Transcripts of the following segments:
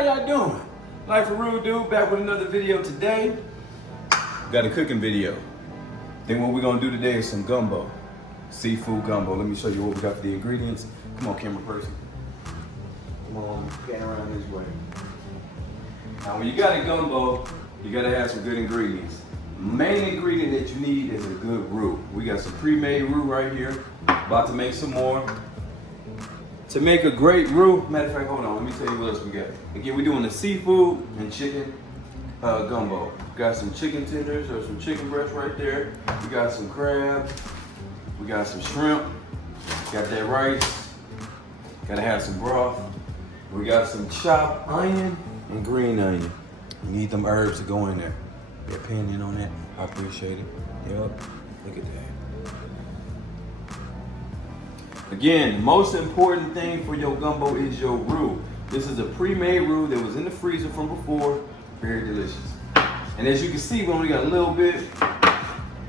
how y'all doing? Life of Rude Dude back with another video today. Got a cooking video. Then what we're gonna do today is some gumbo. Seafood gumbo. Let me show you what we got for the ingredients. Come on, camera person. Come on, pan around this way. Now when you got a gumbo, you gotta have some good ingredients. Main ingredient that you need is a good roux. We got some pre-made roux right here. About to make some more. To make a great roux, matter of fact, hold on, let me tell you what else we got. Again, we're doing the seafood and chicken gumbo. We got some chicken tenders or some chicken breast right there. We got some crabs. We got some shrimp. Got that rice. Gotta have some broth. We got some chopped onion and green onion. You need them herbs to go in there. Your opinion on that, I appreciate it. Yep, look at that. Again, the most important thing for your gumbo is your roux. This is a pre-made roux that was in the freezer from before. Very delicious. And as you can see, we only got a little bit.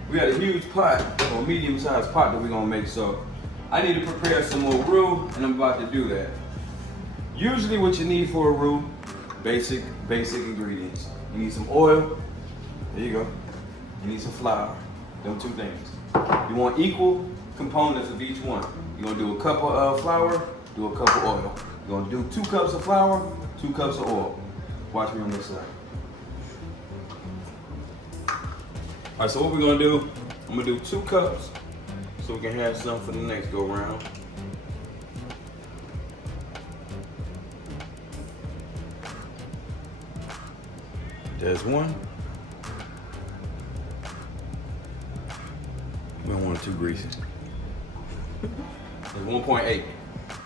We got a huge pot, or medium-sized pot that we're gonna make. So I need to prepare some more roux, and I'm about to do that. Usually what you need for a roux, basic ingredients. You need some oil. There you go. You need some flour. Them two things. You want equal components of each one. You're gonna do a cup of flour, do a cup of oil. You're gonna do 2 cups of flour, 2 cups of oil. Watch me on this side. All right, so what we're gonna do, I'm gonna do 2 cups so we can have some for the next go round. There's 1. You might want 2 greases. There's 1.8.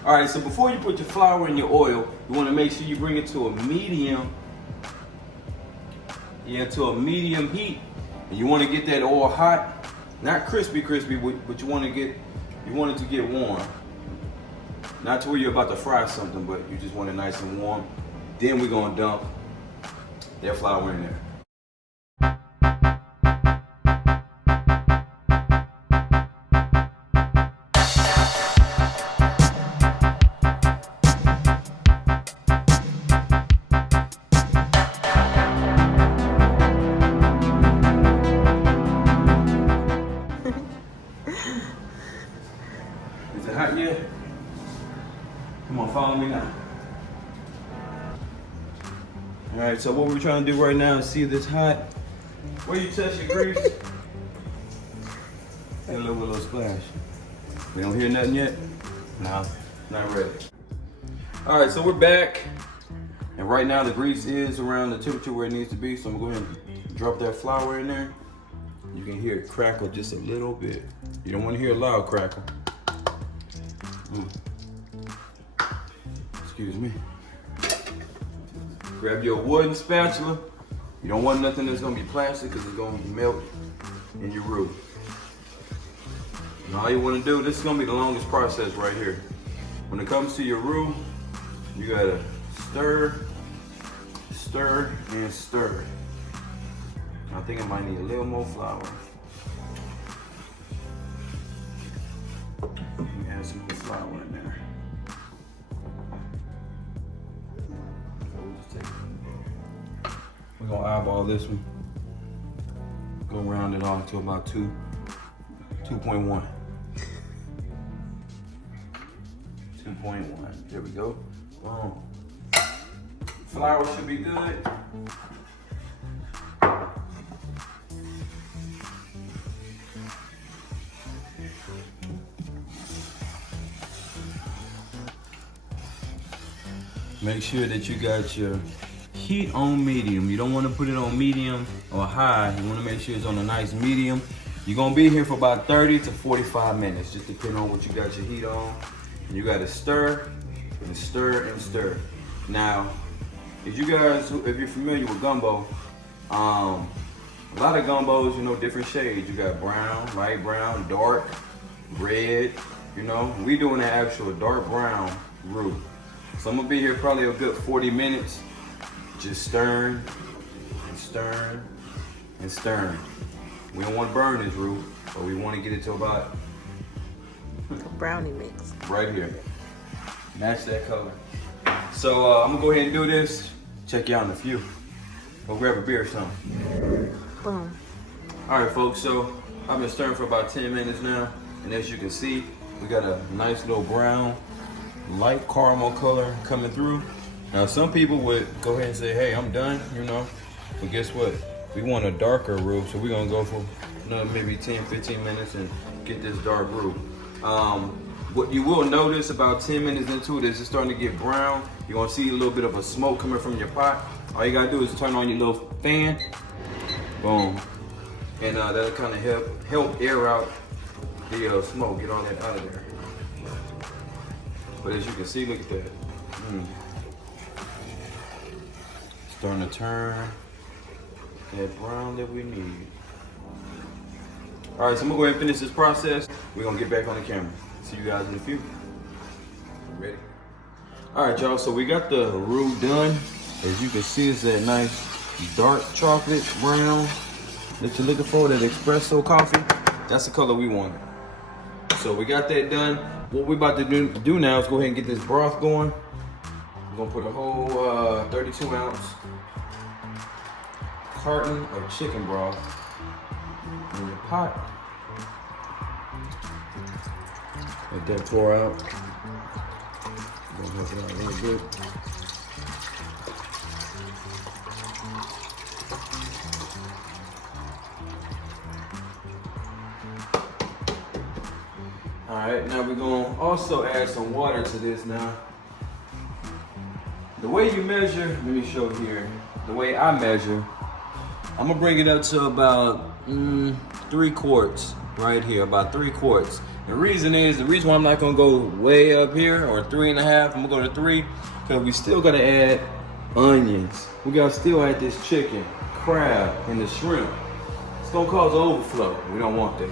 All right, so before you put your flour in your oil, you want to make sure you bring it to a medium, to a medium heat. And you want to get that oil hot, not crispy, but you want it to get warm. Not to where you're about to fry something, but you just want it nice and warm. Then we're gonna dump that flour in there. Is it hot yet? Come on, follow me now. All right, so what we're trying to do right now is see if it's hot. Where you touch your grease, get a little splash. We don't hear nothing yet? No, not ready. All right, so we're back. And right now the grease is around the temperature where it needs to be. So I'm going to drop that flour in there. You can hear it crackle just a little bit. You don't want to hear a loud crackle. Excuse me. Grab your wooden spatula. You don't want nothing that's gonna be plastic because it's gonna melt in your roux. And all you wanna do, this is gonna be the longest process right here. When it comes to your roux, you gotta stir, stir, and stir. I think I might need a little more flour. Let me add some more flour in there. We're gonna eyeball this one. Go round it off to about 2.1. 2.1. There we go. Boom. Flour should be good. Make sure that you got your heat on medium. You don't want to put it on medium or high. You want to make sure it's on a nice medium. You're going to be here for about 30 to 45 minutes, just depending on what you got your heat on. And you got to stir and stir and stir. Now, if you're familiar with gumbo, a lot of gumbos, you know, different shades. You got brown, light brown, dark, red, you know. We doing an actual dark brown roux. So I'm gonna be here probably a good 40 minutes, just stirring and stirring and stirring. We don't want to burn this roux, but we want to get it to about a brownie mix. Right here. Match that color. So I'm gonna go ahead and do this. Check you out in a few. Go grab a beer or something. Boom. All right, folks, so I've been stirring for about 10 minutes now. And as you can see, we got a nice little brown, light caramel color coming through. Now, some people would go ahead and say, hey, I'm done, you know. But guess what? We want a darker roux, so we're gonna go for another maybe 10, 15 minutes and get this dark roux. What you will notice about 10 minutes into it is it's starting to get brown. You're gonna see a little bit of a smoke coming from your pot. All you gotta do is turn on your little fan. Boom. And that'll kind of help air out the smoke, get all that out of there. But as you can see, look at that. Starting to turn that brown that we need. All right, so I'm gonna go ahead and finish this process. We're gonna get back on the camera. See you guys in a few. Ready? All right, y'all, so we got the roux done. As you can see, it's that nice dark chocolate brown that you're looking for, that espresso coffee. That's the color we wanted. So we got that done. What we're about to do now is go ahead and get this broth going. We're gonna put a whole 32 ounce carton of chicken broth in the pot. Let that pour out. Gonna help it out a little bit. All right, now we're gonna also add some water to this now. The way you measure, let me show here. The way I measure, I'm gonna bring it up to about 3 quarts right here, about 3 quarts. The reason why I'm not gonna go way up here or 3.5, I'm gonna go to 3, because we still gotta add onions. We gotta still add this chicken, crab, and the shrimp. It's gonna cause overflow. We don't want that.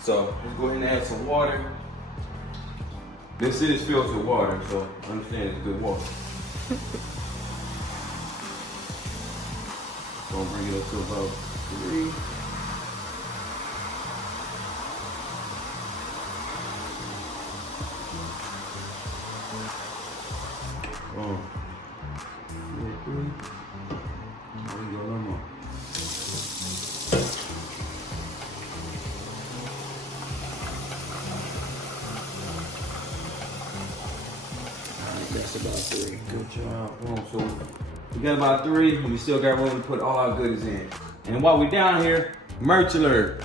So let's go ahead and add some water. This is filtered water, so understand it's good water. Gonna bring it up to about 3. That's about 3. Good job. So we got about 3, and we still got room to put all our goodies in. And while we down here, merch alert.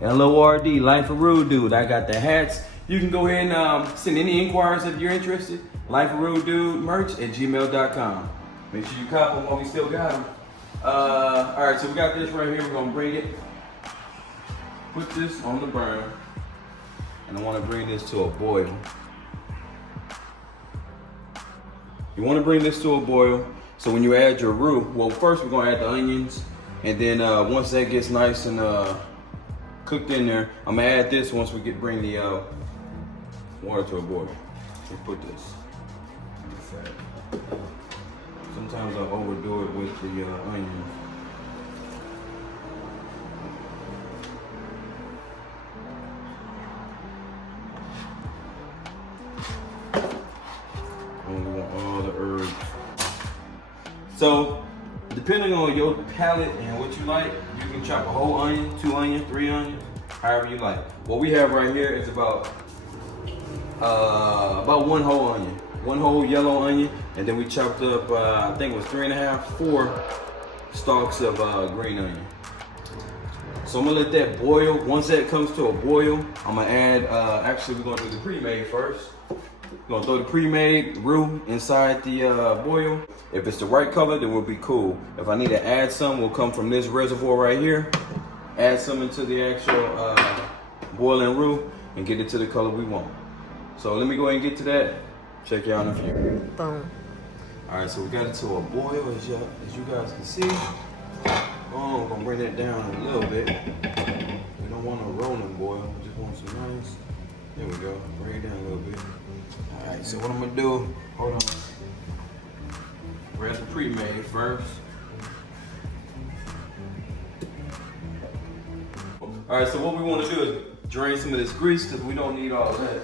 LORD, Life of Rude Dude. I got the hats. You can go ahead and send any inquiries if you're interested. LifeofRudeDude merch at gmail.com. Make sure you cop them while we still got them. All right, so we got this right here. We're gonna bring it, put this on the burner, and I want to bring this to a boil. You want to bring this to a boil. So when you add your roux, well, first we're gonna add the onions, and then once that gets nice and cooked in there, I'm gonna add this once we bring the water to a boil. Let's put this. Sometimes I overdo it with the onions. And we want all the herbs. So, depending on your palate and what you like, you can chop a whole onion, 2 onions, 3 onions, however you like. What we have right here is about 1 whole onion, 1 whole yellow onion, and then we chopped up, I think it was 3.5, 4 stalks of green onion. So I'm gonna let that boil. Once that comes to a boil, I'm gonna add, actually we're gonna do the pre-made first. We're gonna throw the pre-made roux inside the boil. If it's the right color, then we'll be cool. If I need to add some, we'll come from this reservoir right here, add some into the actual boiling roux, and get it to the color we want. So let me go ahead and get to that. Check you out in a few. Boom. All right, so we got it to a boil, as you guys can see. Oh, we're gonna bring that down a little bit. We don't want a rolling boil, we just want some nice. There we go, bring it down a little bit. All right, so what I'm gonna do, hold on. Grab the pre-made first. All right, so what we wanna do is drain some of this grease, because we don't need all that.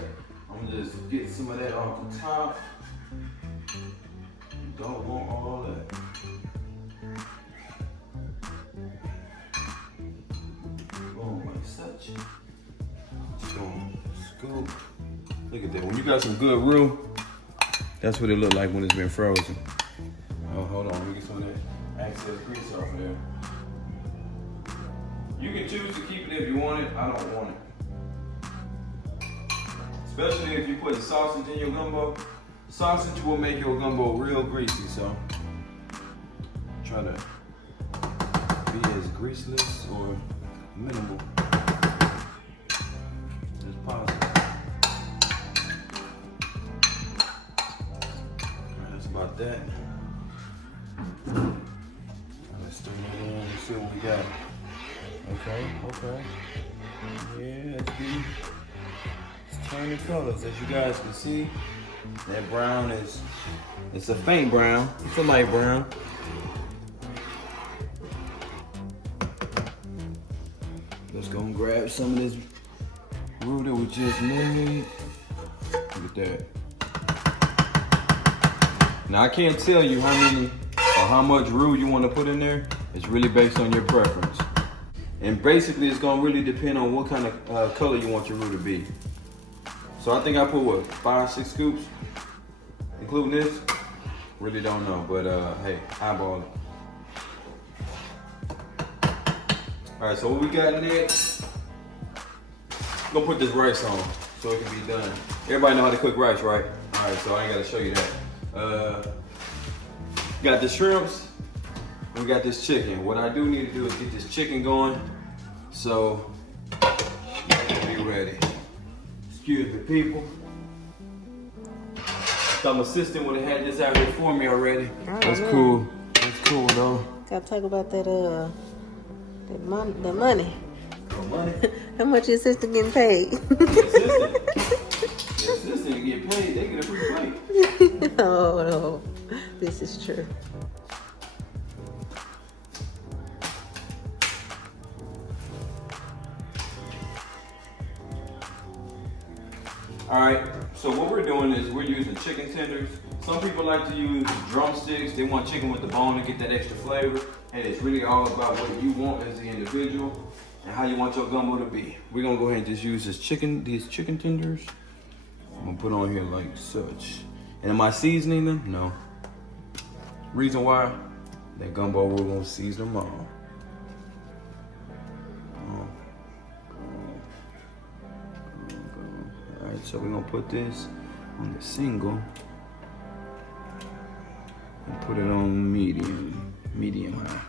I'm gonna just get some of that off the top. don't want all that. Boom, like such. Just gonna scoop. Look at that. When you got some good roux, that's what it look like when it's been frozen. Oh, hold on. Let me get some of that excess grease off of there. You can choose to keep it if you want it. I don't want it. Especially if you put sausage in your gumbo. Sausage will make your gumbo real greasy, so try to be as greaseless or minimal as possible. Alright, that's about that. Let's stir that in and see what we got. Okay. Yeah, it's turning colors, as you guys can see. That brown it's a faint brown. It's a light brown. Let's go and grab some of this roux that we just made. Look at that. Now I can't tell you how many or how much roux you want to put in there. It's really based on your preference. And basically it's gonna really depend on what kind of color you want your roux to be. So I think I put what, 5-6 scoops, including this? Really don't know, but hey, eyeball it. All right, so what we got next? I'm gonna put this rice on so it can be done. Everybody know how to cook rice, right? All right, so I ain't gotta show you that. Got the shrimps, and we got this chicken. What I do need to do is get this chicken going, so be ready. Excuse me, people. Some assistant would have had this out here for me already. That's cool. That's cool, though. Gotta talk about that money. Oh, money? How much your sister getting paid? The assistant get paid. They get a free plate. Oh no, this is true. All right, so what we're doing is we're using chicken tenders. Some people like to use drumsticks. They want chicken with the bone to get that extra flavor. And it's really all about what you want as the individual and how you want your gumbo to be. We're gonna go ahead and just use these chicken tenders. I'm gonna put on here like such. And am I seasoning them? No. Reason why? That gumbo, we're gonna season them all. Alright, so we're gonna put this on the single and put it on medium high.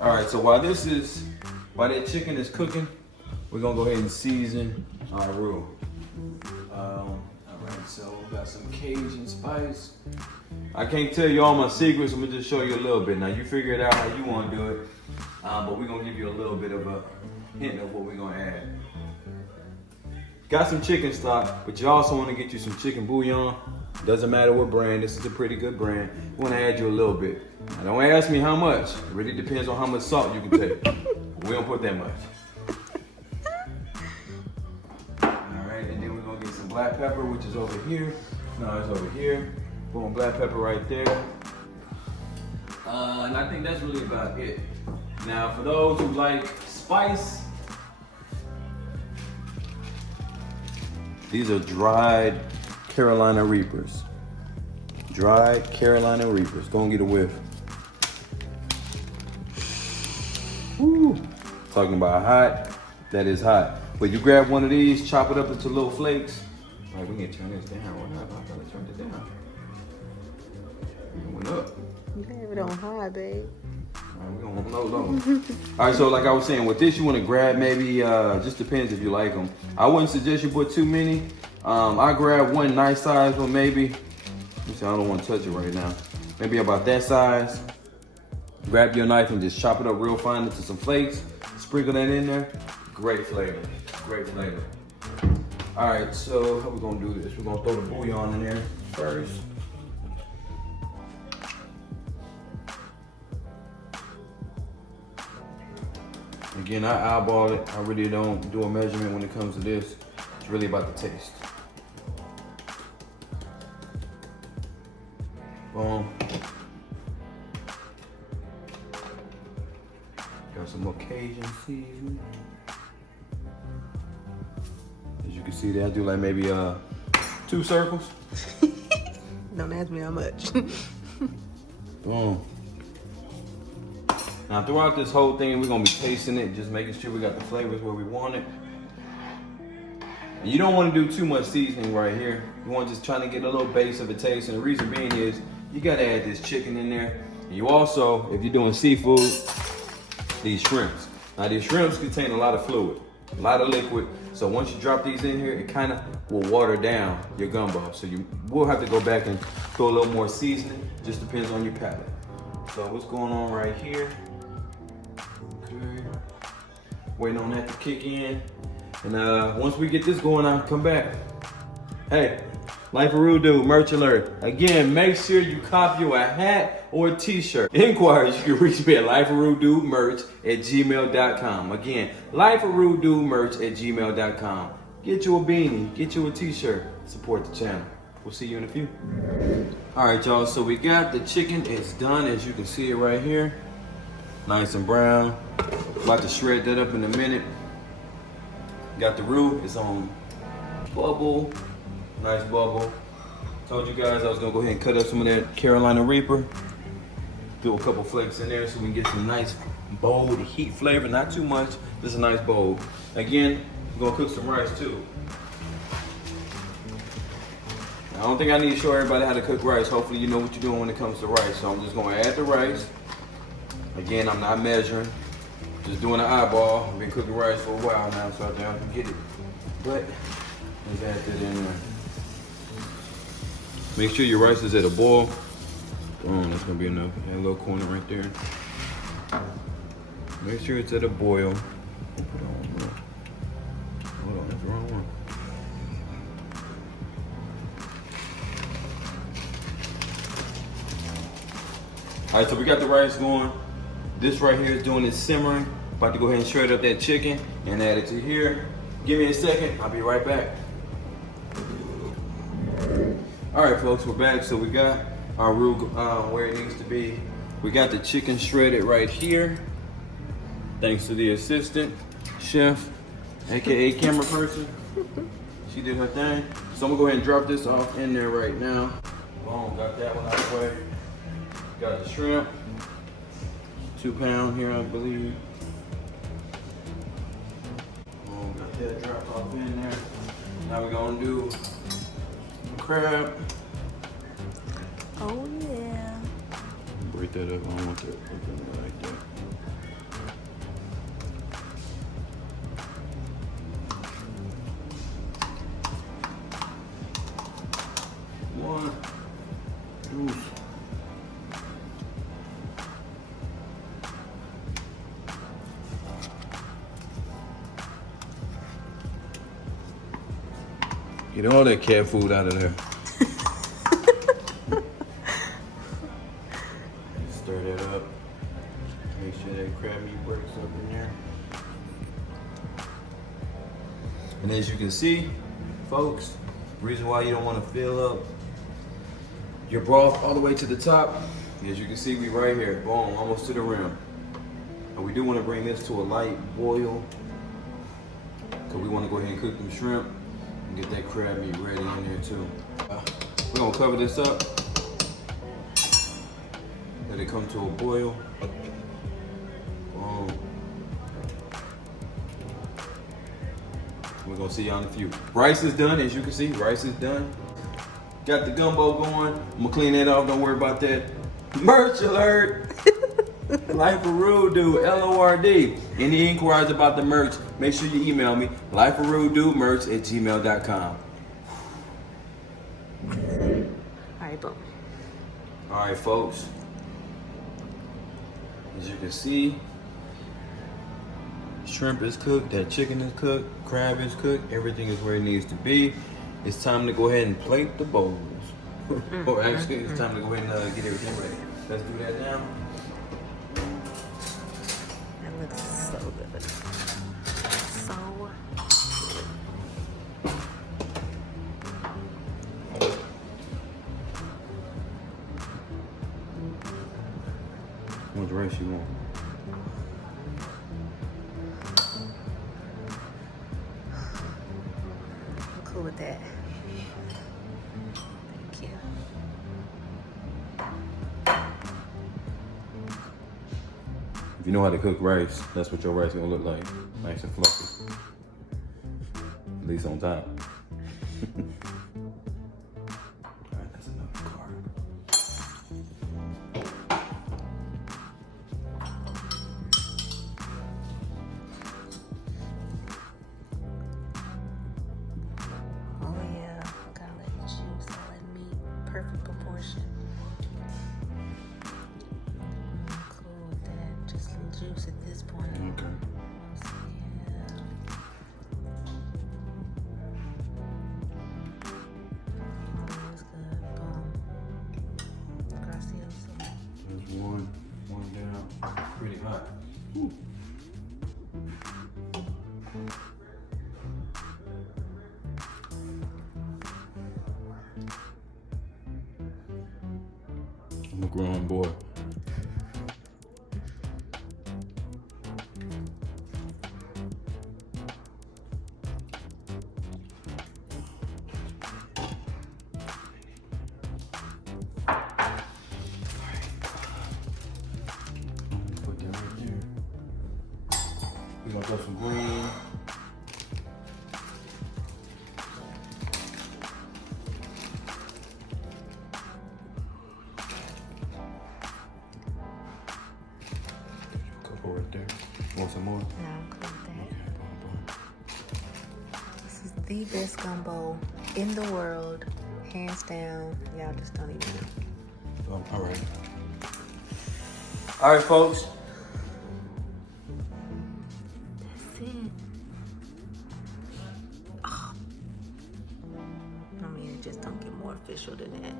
Alright, so while that chicken is cooking, we're gonna go ahead and season our roux. Alright, so we got some Cajun spice. I can't tell you all my secrets, I'm gonna just show you a little bit. Now you figure it out how you wanna do it, but we're gonna give you a little bit of a hint of what we're gonna add. Got some chicken stock, but you also want to get you some chicken bouillon. Doesn't matter what brand, this is a pretty good brand. We want to add you a little bit. Now, don't ask me how much. It really depends on how much salt you can take. We don't put that much. All right, and then we're going to get some black pepper, which is over here. No, it's over here. Boom, black pepper right there. And I think that's really about it. Now, for those who like spice, these are dried Carolina Reapers. Dried Carolina Reapers. Go and get a whiff. Woo. Talking about hot, that is hot. But you grab one of these, chop it up into little flakes. All right, we need to turn this down. What up? I gotta turn it down. It went up. You have it on high, babe. All right, we're going low. All right, so like I was saying, with this you want to grab maybe, just depends if you like them. I wouldn't suggest you put too many. I grab one nice size one maybe. Let me see, I don't want to touch it right now. Maybe about that size. Grab your knife and just chop it up real fine into some flakes. Sprinkle that in there. Great flavor, great flavor. All right, so how we gonna do this? We're gonna throw the bouillon in there first. Again, I eyeball it. I really don't do a measurement when it comes to this. It's really about the taste. Boom. Got some more Cajun seasoning. As you can see there, I do like maybe 2 circles. Don't ask me how much. Boom. Now throughout this whole thing, we're gonna be tasting it, just making sure we got the flavors where we want it. And you don't want to do too much seasoning right here. You want to just try to get a little base of a taste. And the reason being is you gotta add this chicken in there. And you also, if you're doing seafood, these shrimps. Now these shrimps contain a lot of fluid, a lot of liquid. So once you drop these in here, it kind of will water down your gumbo. So you will have to go back and throw a little more seasoning. Just depends on your palate. So what's going on right here? Okay. Waiting on that to kick in. And once we get this going, I'll come back. Hey, Life of Rude Dude, merch alert. Again, make sure you copy you a hat or a t-shirt. Inquiries, you can reach me at lifeofrudedude@gmail.com. Again, lifeofrudedude@gmail.com. Get you a beanie, get you a t-shirt, support the channel. We'll see you in a few. All right, y'all, so we got the chicken. It's done, as you can see it right here. Nice and brown. About to shred that up in a minute. Got the roux, it's on bubble. Nice bubble. Told you guys I was gonna go ahead and cut up some of that Carolina Reaper. Do a couple flakes in there so we can get some nice bold heat flavor. Not too much, just a nice bold. Again, we're gonna cook some rice too. I don't think I need to show everybody how to cook rice. Hopefully you know what you're doing when it comes to rice. So I'm just gonna add the rice. Again, I'm not measuring, just doing an eyeball. I've been cooking rice for a while now, so I think I can get it. But let's add that in there. Make sure your rice is at a boil. Boom, that's gonna be enough. That little corner right there. Make sure it's at a boil. Put it on, bro. Hold on, that's the wrong one. All right, so we got the rice going. This right here is doing its simmering. About to go ahead and shred up that chicken and add it to here. Give me a second, I'll be right back. All right, folks, we're back. So we got our roux where it needs to be. We got the chicken shredded right here. Thanks to the assistant chef, AKA camera person. She did her thing. So I'm gonna go ahead and drop this off in there right now. Boom, got that one out of the way. Got the shrimp, 2 pound here, I believe. Boom, got that dropped off in there. Now we're gonna do the crab. Oh yeah. Break that up, I don't want that like that. One, two. Get all that cat food out of there. Stir that up. Make sure that crab meat breaks up in there. And as you can see, folks, the reason why you don't want to fill up your broth all the way to the top, as you can see, we right here, boom, almost to the rim. And we do want to bring this to a light boil, because we want to go ahead and cook them shrimp. Get that crab meat ready in there too. We're gonna cover this up. Let it come to a boil. Boom. We're gonna see y'all in a few. Rice is done, as you can see, rice is done. Got the gumbo going. I'm gonna clean that off, don't worry about that. Merch alert! Life of Rude Dude, LORD. Any inquiries about the merch, make sure you email me, lifeofrudedudemerch@gmail.com. Alright, boom. Alright, folks. As you can see, shrimp is cooked, that chicken is cooked, crab is cooked, everything is where it needs to be. It's time to go ahead and plate the bowls. Or actually, it's time to go ahead and get everything ready. Let's do that now. That looks so good. So good. rice you want? I'm cool with that. Thank you. If you know how to cook rice, that's what your rice is gonna look like. Nice and fluffy. At least on top. Alright, that's another carb. Oh yeah, got all that juice, all that meat, perfect proportion. I'm cool with that. Just some juice at this point. Okay. So, yeah. Oh, that's good. Boom. Gracias. There's one down. Pretty hot. Ooh. I'm a grown boy. Put that right there. We're gonna throw some green. Couple right there. Want some more? No, I'm cool with that. This is the best gumbo in the world, hands down. Y'all just don't even know. All right. All right, folks. That's it. Oh. I mean, it just don't get more official than that.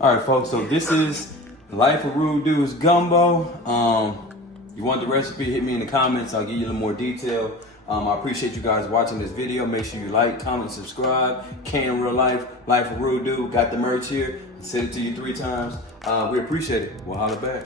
All right, folks. So this is Life of Rude Dude's gumbo. You want the recipe? Hit me in the comments. I'll give you a little more detail. I appreciate you guys watching this video. Make sure you like, comment, subscribe. Can Real Life, Life of Rude Dude. Got the merch here. Send it to you 3 times. We appreciate it. We'll holler back.